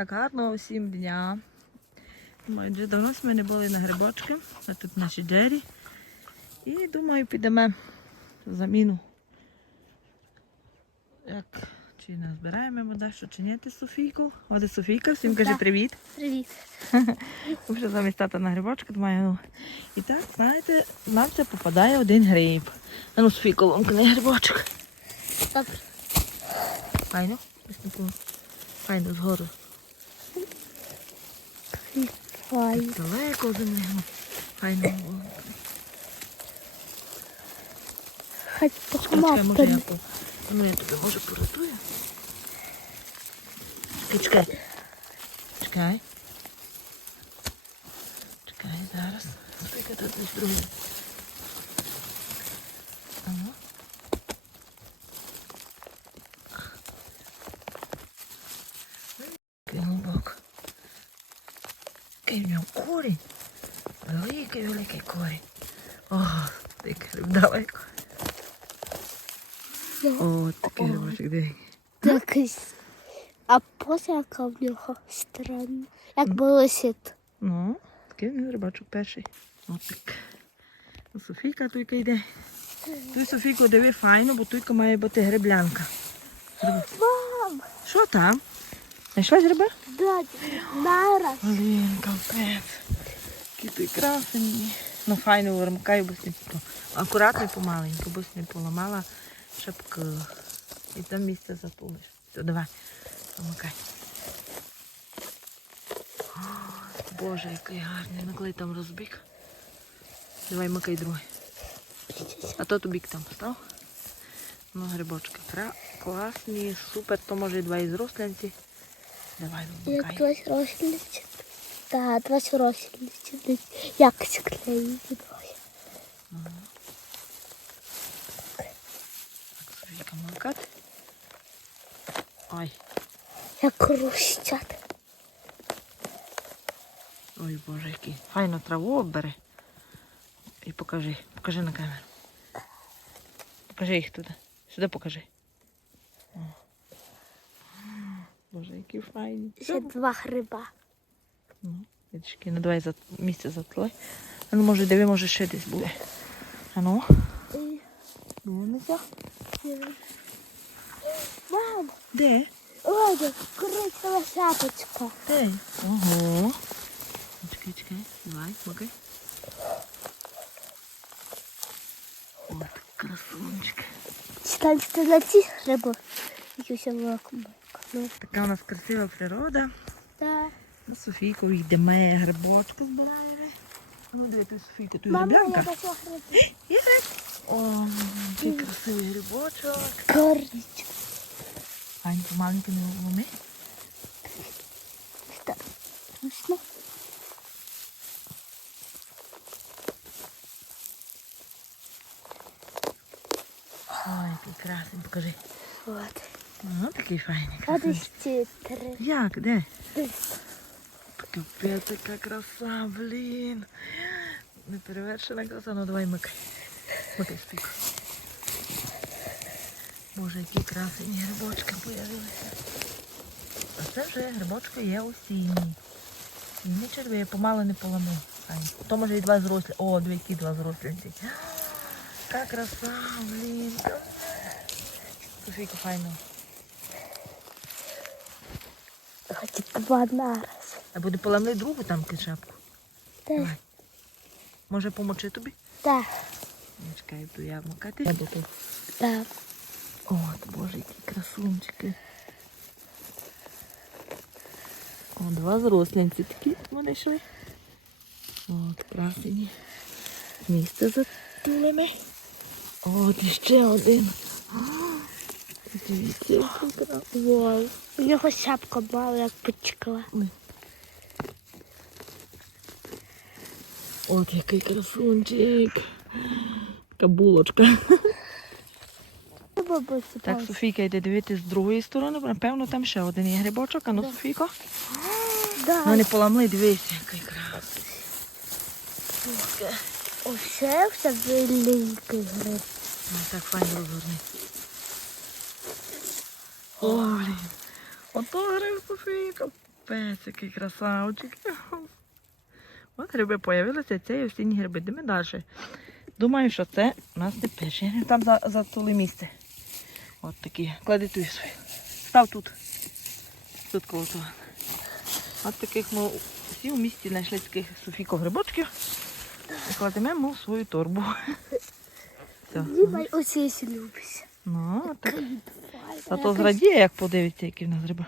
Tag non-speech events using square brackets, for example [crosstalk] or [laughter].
Так, гарного всім дня. Думаю, вже давно ми не були на грибочки. Ось тут наші джері. І думаю, підемо в заміну. Як чи не збираємо дещо, чи ні, ти Софійку? Оде Софійка, всім каже привіт. Привіт. [laughs] Вже замість тата на грибочки, думаю, ну. І так, знаєте, нам це попадає один гриб. А ну, Софійко, ломкни грибочок. Добре. Файно? Файно, згору. Ой. Далеко за ним. Файно було. Хоч Чекай, може я по... Ну, я тобі може порятую. Чекай, чекай. Чекай. Чекай, зараз. Скільки тут десь друге. Ага. Який глибоко. Який в нього корінь. Великий, великий корінь. О, такий гриб далеко. О, такий грибочок дивись. Якийсь. А поза яка в нього сторона. Як лисить. Ну, такий він рибачок перший. От так. Ну, Софійка тільки йде. Той Софійко диви файно, бо тільки має бути гриблянка. Що там? Знайшла гриби? Зараз. Блін, капець. Які ти красені. Ну файно вимкаю, бо по- акуратно і помаленьку, бо не поламала шапку. І там місце затулиш. Все, давай, помикай. Боже, який гарний. Наклей там розбік. Давай макай другий. А то тобі там став. Ну, грибочки. Класні, супер, то може і два із рослинці. Давай, Як вимикай. твось розлічить. Так, твось розлічить. Як склеїти двоє. Так, Софійка, макати. Ой, Як хрустять. ой, боже, який. Файно траву оббери. І покажи. Покажи на камеру. Покажи їх туди. Сюди покажи. Боже, які файні. Ще два гриба. Ну, діточки, ну давай за місце затлай. А ну може, диви, може ще десь буде. А ну, дивимося. Мам, Де? Оля, коричнева шапочка. Де? Ого. Чекай, чекай. Давай, макай. От, красунчик. Читайте на ці гриби. Які все великому. Ну, Така у нас красива природа. так. На Софійку йдемо грибочку збираємо. Ну, диви, ти Софійку, тут Мама, я гриблянка. О, який красивий грибочок. Коричнева. Ань, помаленьку не ломи. Так. Ой, який красний, покажи. От. Ну, такий файний. А десь ці три. Як, де? Десь. Капець, яка краса, блін. Неперевершена краса, ну давай микай. Боже, які красені грибочки появилися. А це вже грибочки є осінні. І не черві, помало не поламу. То може і два зрослі. О, дві які два зрослі. Яка краса, блін. Софійка, файно. Хоч два нараз. А буде поламли другу там кишапку. Так. Давай. Може помочи тобі? Так. Не чекай, то я макати. Я буду. Так. От, боже, які красунчики. О, два зрослянці такі вони йшли. От, красені. Місце за тулами. От, і ще один. А, Дивіться. Вау. У нього шапка мала, як почекала. От який красунчик. Така булочка. Так, Софійка йде дивитись з другої сторони, бо напевно там ще один є грибочок. А ну, Софійко. Да. Ну не поламли, дивися, який красивий. Оце все великий гриб. Ну, так файно розгорни. О, блін. Ото гриб Софійка. Песики, красавчики. От гриби появилися, це і осінні гриби. Йдемо далі. Думаю, що це у нас не перші. Там за, затули місце. От такі. Клади ту свою. Став тут. Тут коло того. От таких ми всі у місті знайшли таких суфіко грибочків. І кладемо в свою торбу. [laughs] Все. Діма оці любить. Ну, так. А то зрадіє, як подивиться, які в нас гриби.